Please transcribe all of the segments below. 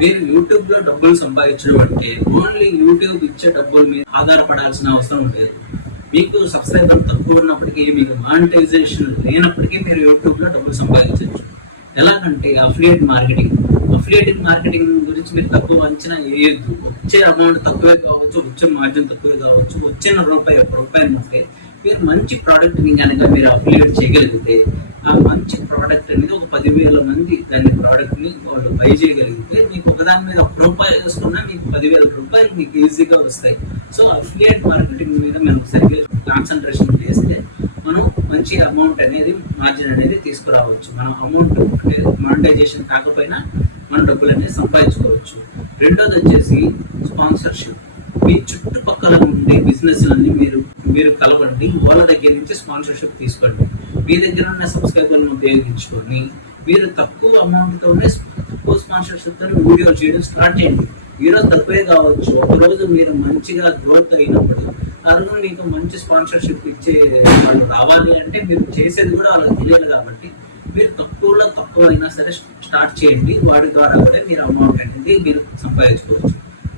మీరు యూట్యూబ్ లో డబ్బులు సంపాదించడం అంటే ఓన్లీ యూట్యూబ్ ఇచ్చే డబ్బుల మీద ఆధారపడాల్సిన అవసరం లేదు. మీకు సబ్స్క్రైబర్ తక్కువ ఉన్నప్పటికీ, మీకు మానిటైజేషన్ లేనప్పటికీ మీరు యూట్యూబ్ లో డబ్బులు సంపాదించవచ్చు. ఎలాగంటే అఫిలియేటింగ్ మార్కెటింగ్ గురించి మీరు తక్కువ అంచనా వేయొద్దు. వచ్చే అమౌంట్ తక్కువే కావచ్చు, వచ్చే మార్జిన్ తక్కువే కావచ్చు, వచ్చిన రూపాయి ఉంటే మీరు మంచి ప్రోడక్ట్ ని కనుక మీరు అఫిలియేట్ చేయగలిగితే, ఆ మంచి ప్రోడక్ట్ అనేది ఒక 10,000 మంది దాని ప్రోడక్ట్ ని వాళ్ళు బై చేయగలిగితే, మీకు ఒకదాని మీద ₹1 వేసుకున్నా మీకు ₹10,000 మీకు ఈజీగా వస్తాయి. సో అఫిలియేట్ మార్కెటింగ్ మీద మనం సరిగ్గా కాన్సన్ట్రేషన్ చేస్తే మనం మంచి అమౌంట్ అనేది, మార్జిన్ అనేది తీసుకురావచ్చు. మనం అమౌంట్ అంటే మానిటైజేషన్ కాకపోయినా మన డబ్బులు అనేది సంపాదించుకోవచ్చు. రెండోది వచ్చేసి స్పాన్సర్షిప్. మీ చుట్టుపక్కల ఉండే బిజినెస్ అన్ని మీరు కలవండి, వాళ్ళ దగ్గర నుంచి స్పాన్సర్షిప్ తీసుకోండి. మీ దగ్గర ఉన్న సబ్స్క్రైబర్లను ఉపయోగించుకొని మీరు తక్కువ అమౌంట్ తోనే, తక్కువ స్పాన్సర్షిప్ తో వీడియోలు చేయడం స్టార్ట్ చేయండి. ఈరోజు తక్కువే కావచ్చు, ఒకరోజు మీరు మంచిగా గ్రోత్ అయినప్పుడు ఆ రోజు మీకు మంచి స్పాన్సర్షిప్ ఇచ్చే వాళ్ళు రావాలి అంటే మీరు చేసేది కూడా వాళ్ళకి తెలియాలి. కాబట్టి మీరు తక్కువ అయినా సరే స్టార్ట్ చేయండి. వాడి ద్వారా కూడా మీరు అమౌంట్ అనేది మీరు సంపాదించుకోవచ్చు.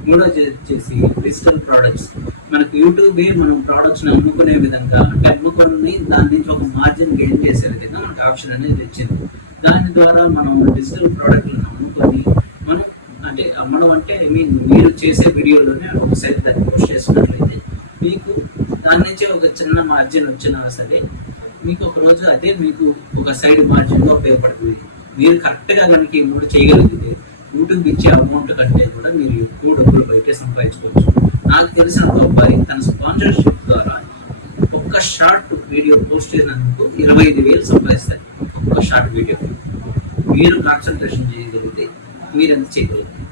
మూడోది వచ్చేసి డిజిటల్ ప్రోడక్ట్స్. మనకి యూట్యూబ్ మనం ప్రోడక్ట్స్ ని అమ్ముకునే విధంగా, అంటే అమ్ముకొని దాని నుంచి ఒక మార్జిన్ గెయిన్ చేసే విధంగా మనకు ఆప్షన్ అనేది తెచ్చింది. దాని ద్వారా మనం డిజిటల్ ప్రోడక్ట్లను అమ్ముకొని మనం, అంటే అమ్మడం అంటే మీరు చేసే వీడియోలోనే ఒకసారి దాన్ని పోస్ట్ చేసినట్లయితే మీకు దాని నుంచి ఒక చిన్న మార్జిన్ వచ్చినా సరే మీకు ఒక రోజు అదే మీకు ఒక సైడ్ మార్జిన్గా ఉపయోగపడుతుంది. మీరు కరెక్ట్గా కనుక ఈ మూడు చేయగలిగితే యూట్యూబ్ ఇచ్చే అమౌంట్ కంటే కూడా మీరు ఎక్కువ డబ్బులు బయటే సంపాదించుకోవచ్చు. నాకు తెలిసిన ఒక అబ్బాయి తన స్పాన్సర్షిప్ ద్వారా ఒక్క షార్ట్ వీడియో పోస్ట్ చేసినందుకు 25,000 సంపాదిస్తారు. ఒక్క షార్ట్ వీడియో మీరు కాన్సన్ట్రేషన్ చేయగలిగితే మీరు ఎంత చేయగలుగుతారు.